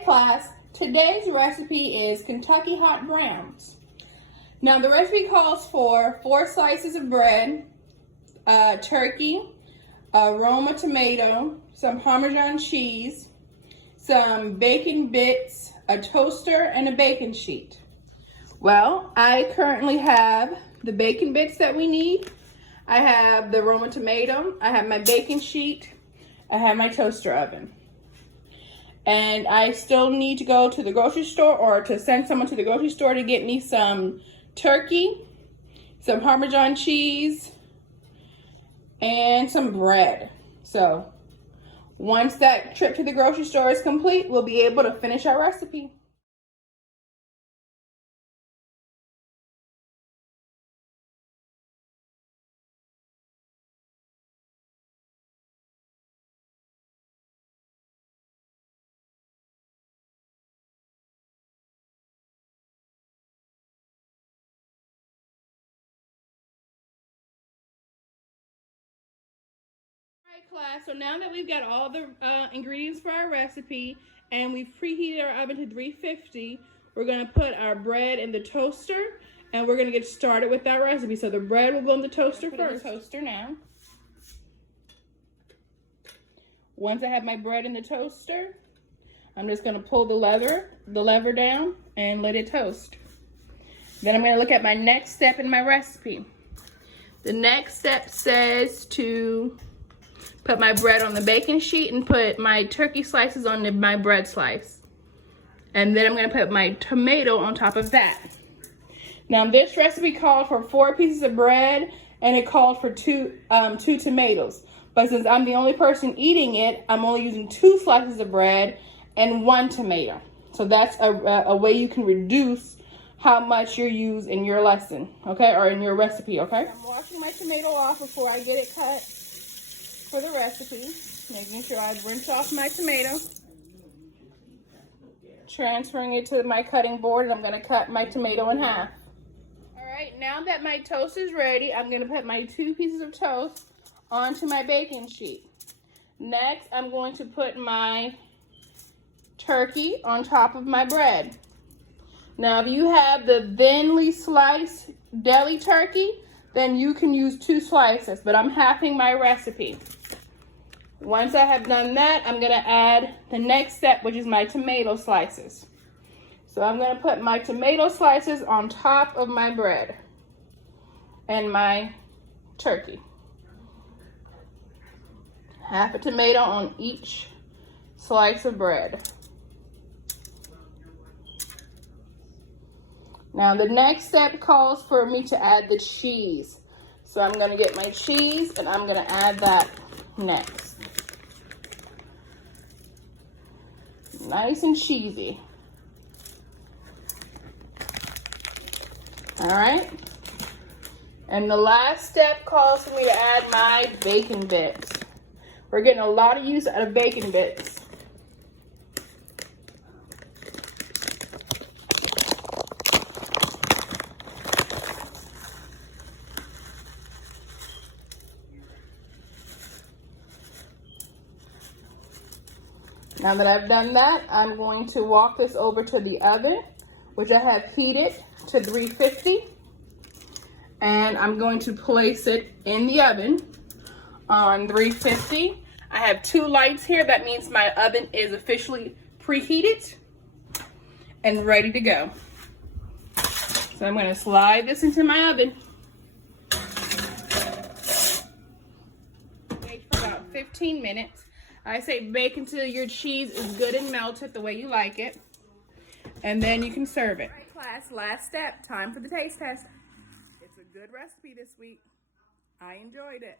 Hey class, today's recipe is Kentucky Hot Browns. Now the recipe calls for 4 slices of bread, turkey, a Roma tomato, some Parmesan cheese, some bacon bits, a toaster, and a bacon sheet. Well, I currently have the bacon bits that we need. I have the Roma tomato, I have my bacon sheet, I have my toaster oven. And I still need to go to the grocery store or to send someone to the grocery store to get me some turkey, some Parmesan cheese, and some bread. So once that trip to the grocery store is complete, we'll be able to finish our recipe. Class, so now that we've got all the ingredients for our recipe and we've preheated our oven to 350, we're going to put our bread in the toaster and we're going to get started with our recipe. So the bread will go in the toaster first. In the toaster now. Once I have my bread in the toaster, I'm just going to pull the lever down and let it toast. Then I'm going to look at my next step in my recipe. The next step says to put my bread on the bacon sheet and put my turkey slices on my bread slice. And then I'm going to put my tomato on top of that. Now this recipe called for 4 pieces of bread and it called for two tomatoes. But since I'm the only person eating it, I'm only using 2 slices of bread and 1 tomato. So that's a way you can reduce how much you use in your lesson, okay? Or in your recipe, okay? I'm washing my tomato off before I get it cut for the recipe, making sure I rinse off my tomato, transferring it to my cutting board, and I'm going to cut my tomato in half. All right, now that my toast is ready, I'm going to put my 2 pieces of toast onto my bacon sheet. Next, I'm going to put my turkey on top of my bread. Now, if you have the thinly sliced deli turkey, then you can use 2 slices, but I'm halving my recipe. Once I have done that, I'm going to add the next step, which is my tomato slices. So I'm going to put my tomato slices on top of my bread and my turkey. Half a tomato on each slice of bread. Now the next step calls for me to add the cheese. So I'm going to get my cheese and I'm going to add that next. Nice and cheesy. All right. And the last step calls for me to add my bacon bits. We're getting a lot of use out of bacon bits. Now that I've done that, I'm going to walk this over to the oven, which I have heated to 350. And I'm going to place it in the oven on 350. I have 2 lights here. That means my oven is officially preheated and ready to go. So I'm going to slide this into my oven. Wait for about 15 minutes. I say bake until your cheese is good and melted the way you like it. And then you can serve it. All right, class, last step. Time for the taste test. It's a good recipe this week. I enjoyed it.